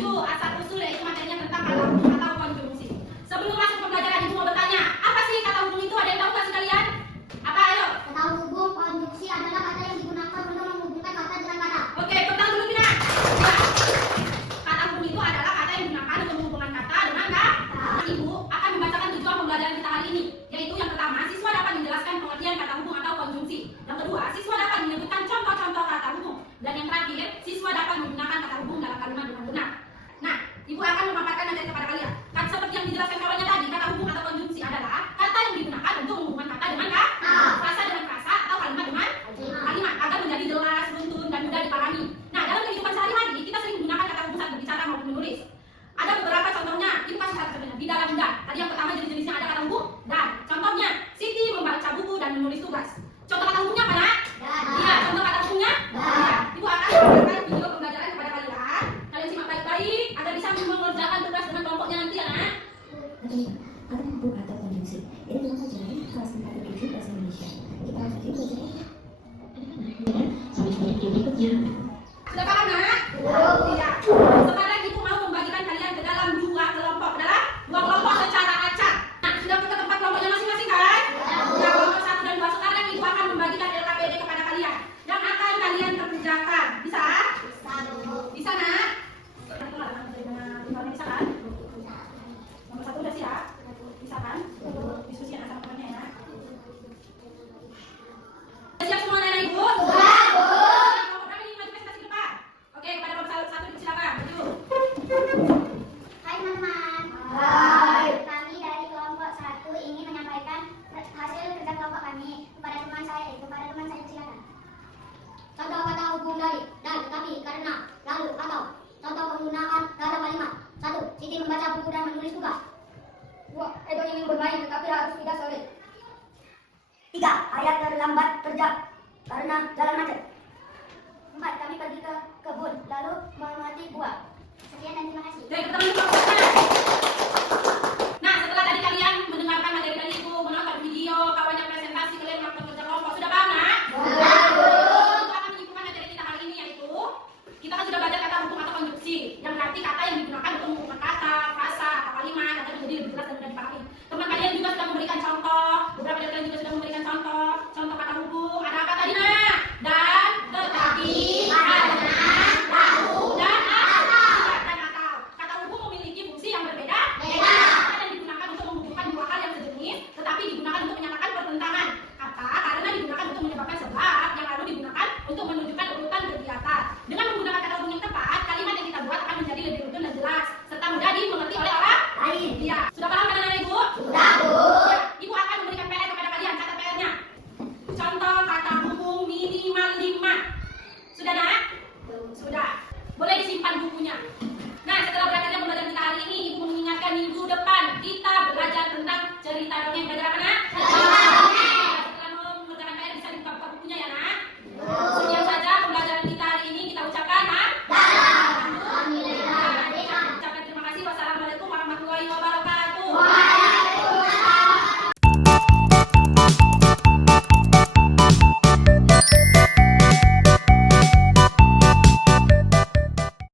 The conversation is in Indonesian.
7 asal usul yaitu materinya tentang kata hubung atau konjungsi. Sebelum masuk pembelajaran ibu mau bertanya, apa sih kata hubung itu? Ada yang tahu nggak sih kalian? Apa ayo? Kata hubung konjungsi adalah kata yang digunakan untuk menghubungkan kata dengan kata. Oke, pertama dulu Bina. Ya. Kata hubung itu adalah kata yang digunakan untuk menghubungkan kata dengan kata. Ibu akan membacakan tujuan pembelajaran kita hari ini, yaitu yang pertama, siswa dapat menjelaskan pengertian kata hubung atau konjungsi. Yang kedua, siswa dapat menyebutkan contoh-contoh kata hubung. Dan yang terakhir, siswa dapat menggunakan kata hubung dalam kalimat dengan benar. Nah, ibu akan memaparkan materi kepada kalian. Kan seperti yang dijelaskan kawannya tadi, kata hubung atau konjungsi adalah kata yang digunakan untuk menghubungkan kata dengan kata, frasa dengan frasa atau kalimat dengan kalimat agar menjadi jelas, runtun, dan mudah dipahami. Nah, dalam kehidupan sehari-hari kita sering menggunakan kata hubung saat berbicara maupun menulis. Ada beberapa contohnya, ibu kasih satu contohnya di dalam dan. Tadi yang pertama jenis-jenisnya ada kata hubung dan. Contohnya, Siti membaca buku dan menulis tugas. Contoh kata hubungnya apa nak? Iya, contoh kata hubungnya? Iya. Ibu akan memberikan video pembelajaran kepada kalian. Kalian simak baik-baik agar bisa mengerjakan tugas dengan kelompoknya nanti ya nak. Kata hubung atau konjungsi. Ini belum pelajaran kelas 4 dan 7 bahasa Indonesia. Kita langsung saja belajarnya. Sampai jumpa di video berikutnya. Sudah paham nak? Iya. Sekarang ibu mau membagikan kalian ke dalam dua kelompok secara acak. Nah, sudah ke tempat kelompoknya masing-masing kan? Ya, kelompok 1 dan 2. Sekarang ibu akan membagikan LKPD kepada kalian yang akan kalian kerjakan. Bisa? Bisa nak? Bisa kan? Nomor 1 udah siap? Bisa kan? Diskusi anak sama temannya ya. Siap semua anak ibu? Kelompok berapa ini? Maju kasih depan. Oke, kepada kelompok 1 silakan. Maju. Hai teman-teman. Hai. Kami dari kelompok 1 ingin menyampaikan hasil kerja kelompok kami kepada teman saya. Silakan. Contoh kata hubung dari dan, tetapi, karena, lalu, atau. Contoh penggunaan dalam kalimat. 1. Siti membaca buku dan menulis tugas. 2. Edo ingin bermain tetapi harus tidak sore. 3. Ayah terlambat kerja karena jalan macet. 4. Kami pergi ke kebun lalu mengamati buah. Sekian dan terima kasih.